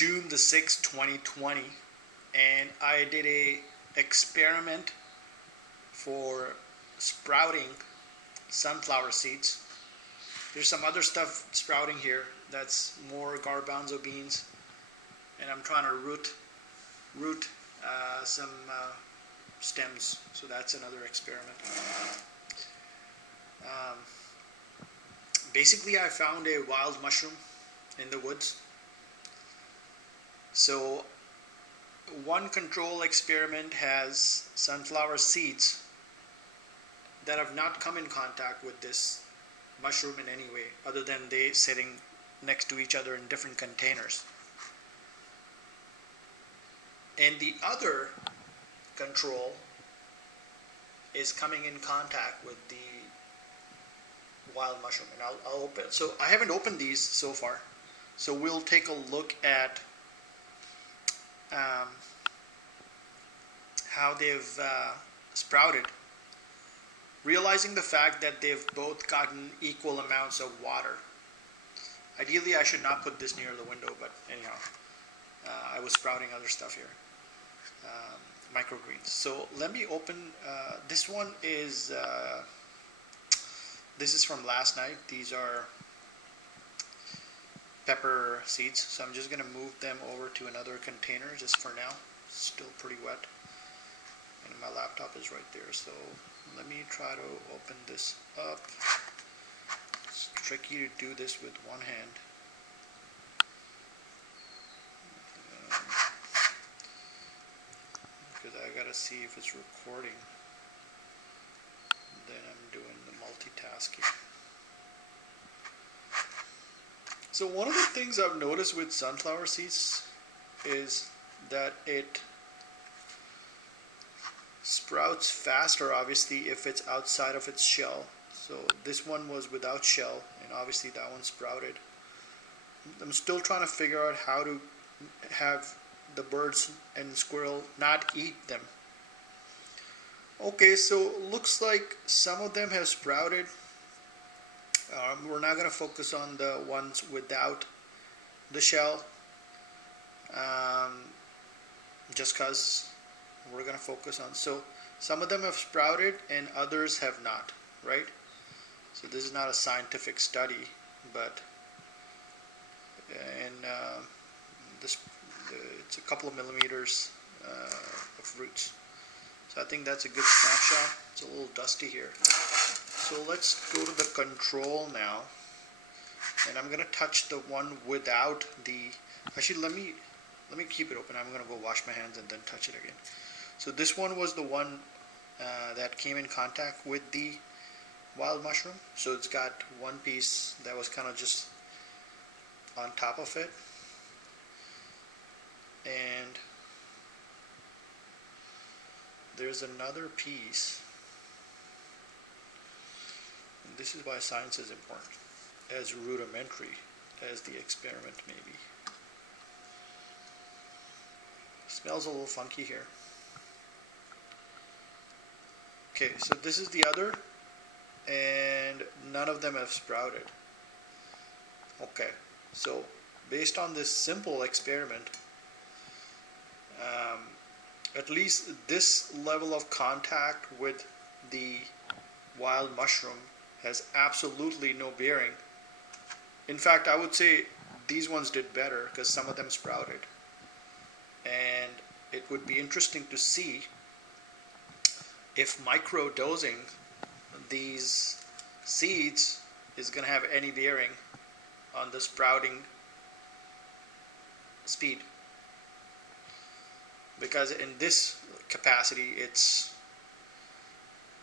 June the 6th, 2020, and I did a experiment for sprouting sunflower seeds. There's some other stuff sprouting here that's more garbanzo beans, and I'm trying to root some stems, so that's another experiment. Um, Basically, I found a wild mushroom in the woods. So one control experiment has sunflower seeds that have not come in contact with this mushroom in any way other than they sitting next to each other in different containers. And the other control is coming in contact with the wild mushroom, and I'll open. So I haven't opened these so far, so we'll take a look at how they've sprouted, realizing the fact that they've both gotten equal amounts of water. Ideally, I should not put this near the window, but anyhow, I was sprouting other stuff here, microgreens. So let me open. This one is. This is from last night. These are pepper seeds, so I'm just going to move them over to another container just for now. It's still pretty wet, and my laptop is right there, so let me try to open this up. It's tricky to do this with one hand. Because I gotta see if it's recording. Then I'm doing the multitasking. So one of the things I've noticed with sunflower seeds is that it sprouts faster, obviously, if it's outside of its shell. So this one was without shell, and obviously that one sprouted. I'm still trying to figure out how to have the birds and squirrel not eat them. Okay, so looks like some of them have sprouted. We're not going to focus on the ones without the shell, just because we're going to focus on. So some of them have sprouted and others have not, right? So this is not a scientific study, but it's a couple of millimeters of roots. So I think that's a good snapshot. It's a little dusty here. So let's go to the control now. And I'm going to touch the one without the... Actually, let me keep it open. I'm going to go wash my hands and then touch it again. So this one was the one that came in contact with the wild mushroom. So it's got one piece that was kind of just on top of it. And there's another piece, and this is why science is important, as rudimentary as the experiment may be. Smells a little funky here. Okay, so this is the other, and none of them have sprouted. Okay, so based on this simple experiment, at least this level of contact with the wild mushroom has absolutely no bearing. In fact, I would say these ones did better because some of them sprouted. And it would be interesting to see if micro-dosing these seeds is going to have any bearing on the sprouting speed. Because in this capacity,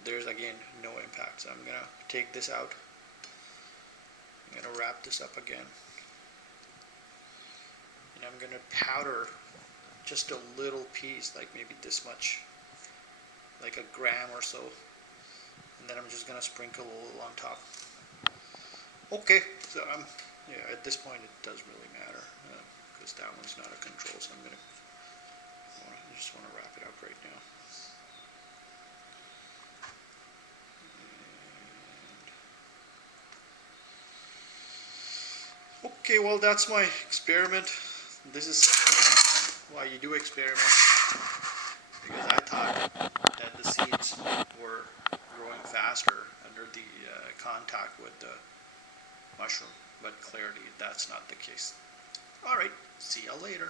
there's again no impact. So I'm going to take this out. I'm going to wrap this up again. And I'm going to powder just a little piece, like maybe this much, like a gram or so. And then I'm just going to sprinkle a little on top. Okay, so at this point it does really matter because that one's not a control, so I just want to wrap it up right now. Okay, well, that's my experiment. This is why you do experiments, because I thought that the seeds were growing faster under the contact with the mushroom, but clearly that's not the case. Alright, see ya later.